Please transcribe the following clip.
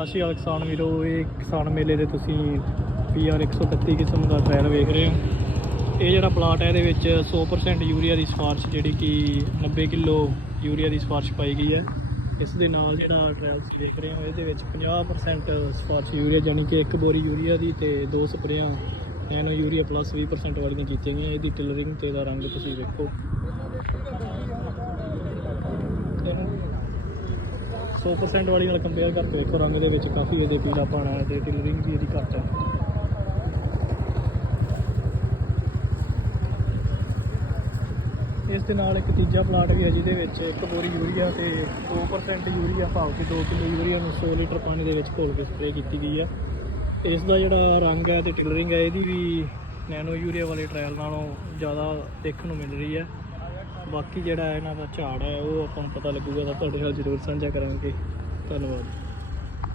ਸਤਿ ਸ਼੍ਰੀ ਅਕਾਲ ਕਿਸਾਨ ਵੀਰੋ, ਇਹ ਕਿਸਾਨ ਮੇਲੇ ਦੇ ਤੁਸੀਂ PR 131 ਕਿਸਮ ਦਾ ਟ੍ਰਾਇਲ ਵੇਖ ਰਹੇ ਹੋ। ਇਹ ਜਿਹੜਾ ਪਲਾਟ ਹੈ, ਇਹਦੇ ਵਿੱਚ 100% ਯੂਰੀਆ ਦੀ ਸਿਫਾਰਿਸ਼ ਜਿਹੜੀ ਕਿ 90 ਕਿਲੋ ਯੂਰੀਆ ਦੀ ਸਿਫਾਰਿਸ਼ ਪਾਈ ਗਈ ਹੈ। ਇਸ ਦੇ ਨਾਲ ਜਿਹੜਾ ਟ੍ਰਾਇਲ ਤੁਸੀਂ ਦੇਖ ਰਹੇ ਹੋ, ਇਹਦੇ ਵਿੱਚ 50% ਸਿਫਾਰਿਸ਼ ਯੂਰੀਆ ਯਾਨੀ ਕਿ ਇੱਕ ਬੋਰੀ ਯੂਰੀਆ ਦੀ ਤੇ ਦੋ ਸਪਰੇਆਂ ਨੈਨੋ ਯੂਰੀਆ ਪਲੱਸ 20% ਵਾਲੀਆਂ ਕੀਤੀਆਂ ਗਈਆਂ। ਇਹਦੀ ਟਿਲਰਿੰਗ ਤੇ ਇਹਦਾ ਰੰਗ ਤੁਸੀਂ ਵੇਖੋ ਇਹਨੂੰ 100% ਵਾਲੀ ਨਾਲ ਕੰਪੇਅਰ ਕਰਕੇ ਵੇਖੋ, ਰੰਗ ਦੇ ਵਿੱਚ ਕਾਫੀ ਇਹਦੇ ਪੀਲਾ ਪਾਣਾ ਹੈ ਤੇ ਟਿਲਰਿੰਗ ਵੀ ਇਹਦੀ ਘੱਟ ਹੈ। ਇਸ ਦੇ ਨਾਲ ਇੱਕ ਤੀਜਾ ਪਲਾਟ ਵੀ ਹੈ ਜਿਹਦੇ ਵਿੱਚ ਇੱਕ ਬੋਰੀ ਯੂਰੀਆ ਤੇ 2% ਯੂਰੀਆ ਭਾਵ ਕਿ 2 ਕਿਲੋ ਯੂਰੀਆ ਨੂੰ 100 ਲੀਟਰ ਪਾਣੀ ਦੇ ਵਿੱਚ ਘੋਲ ਕੇ ਸਪਰੇਅ ਕੀਤੀ ਗਈ ਹੈ। ਇਸ ਦਾ ਜਿਹੜਾ ਰੰਗ ਹੈ ਤੇ ਟਿਲਰਿੰਗ ਹੈ, ਇਹਦੀ ਵੀ ਨੈਨੋ ਯੂਰੀਆ ਵਾਲੇ ਟ੍ਰਾਇਲ ਨਾਲੋਂ ਜ਼ਿਆਦਾ ਦੇਖਣ ਨੂੰ ਮਿਲ ਰਹੀ ਹੈ। ਬਾਕੀ ਜਿਹੜਾ ਇਹਨਾਂ ਦਾ ਝਾੜ ਹੈ, ਉਹ ਆਪਾਂ ਨੂੰ ਪਤਾ ਲੱਗੂਗਾ, ਤਾਂ ਤੁਹਾਡੇ ਨਾਲ ਜ਼ਰੂਰ ਸਾਂਝਾ ਕਰਾਂਗੇ। ਧੰਨਵਾਦ।